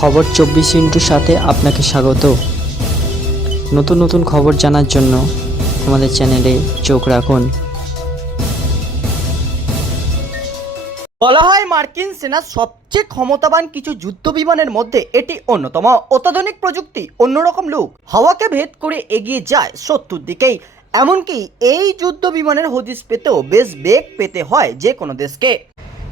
খবর চব্বিশ ইন্টুর সাথে আপনাকে স্বাগত। নতুন নতুন খবর জানার জন্য আমাদের চ্যানেলে চোখ রাখুন। বলা হয় মার্কিন সেনার সবচেয়ে ক্ষমতাবান কিছু যুদ্ধ বিমানের মধ্যে এটি অন্যতম। অত্যাধুনিক প্রযুক্তি, অন্যরকম লুক, হাওয়াকে ভেদ করে এগিয়ে যায় শত্রুর দিকেই। এমনকি এই যুদ্ধ বিমানের হদিস পেতেও বেশ বেগ পেতে হয় যে কোনো দেশকে।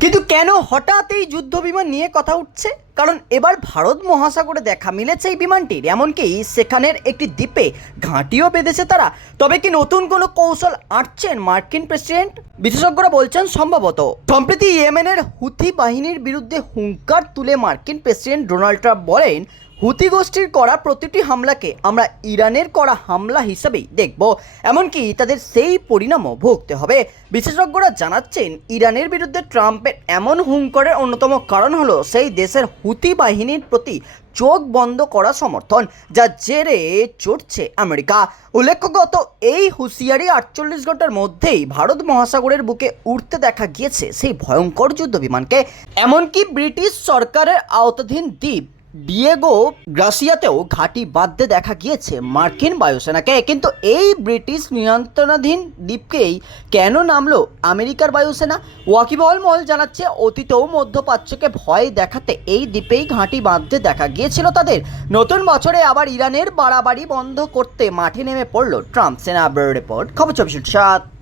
কিন্তু কেন হঠাৎ এই যুদ্ধ বিমান নিয়ে কথা উঠছে? কারণ এবার ভারত মহাসাগরে দেখা মিলেছে এই বিমানটির, এমনকি সেখানের একটি দ্বীপে ঘাঁটিও বেঁধেছে তারা। তবে কি নতুন কোনো কৌশল আঁটছেন মার্কিন প্রেসিডেন্ট? বিশেষজ্ঞরা বলছেন সম্ভবত। সম্প্রতি ইয়েমেনের হুথি বাহিনীর বিরুদ্ধে হুঙ্কার তুলে মার্কিন প্রেসিডেন্ট ডোনাল্ড ট্রাম্প বলেন হুতি গোষ্ঠীর করা প্রতিটি হামলাকে আমরা ইরানের করা হামলা হিসেবেই দেখব। এমনকি তাদের সেই পরিণামও ভুগতে হবে। বিশেষজ্ঞরা জানাচ্ছেন, ইরানের বিরুদ্ধে ট্রাম্পের এমন হুঙ্কারের অন্যতম কারণ হলো সেই দেশের হুতি বাহিনীর প্রতি চোখ বন্ধ করা সমর্থন, যা জেরে চড়ছে আমেরিকা। উল্লেখ্যগত এই হুঁশিয়ারি আটচল্লিশ ঘণ্টার মধ্যেই ভারত মহাসাগরের বুকে উঠতে দেখা গিয়েছে সেই ভয়ঙ্কর যুদ্ধ বিমানকে এমনকি ব্রিটিশ সরকারের আওতাধীন দ্বীপ ডিয়েগো গ্রাসিয়াতেও ঘাঁটি বাঁধতে দেখা গিয়েছে মার্কিন বায়ুসেনাকে, কিন্তু এই ব্রিটিশ নিয়ন্ত্রণাধীন দ্বীপকেই কেন নামলো আমেরিকার বায়ুসেনা? ওয়াকিবহল মহল জানাচ্ছে, অতীতেও মধ্যপ্রাচ্যকে ভয় দেখাতে এই দ্বীপেই ঘাঁটি বাঁধতে দেখা গিয়েছিল তাদের। নতুন বছরে আবার ইরানের বাড়াবাড়ি বন্ধ করতে মাঠে নেমে পড়ল ট্রাম্প সেনা রিপোর্ট। খবর চব্বিশ সাত।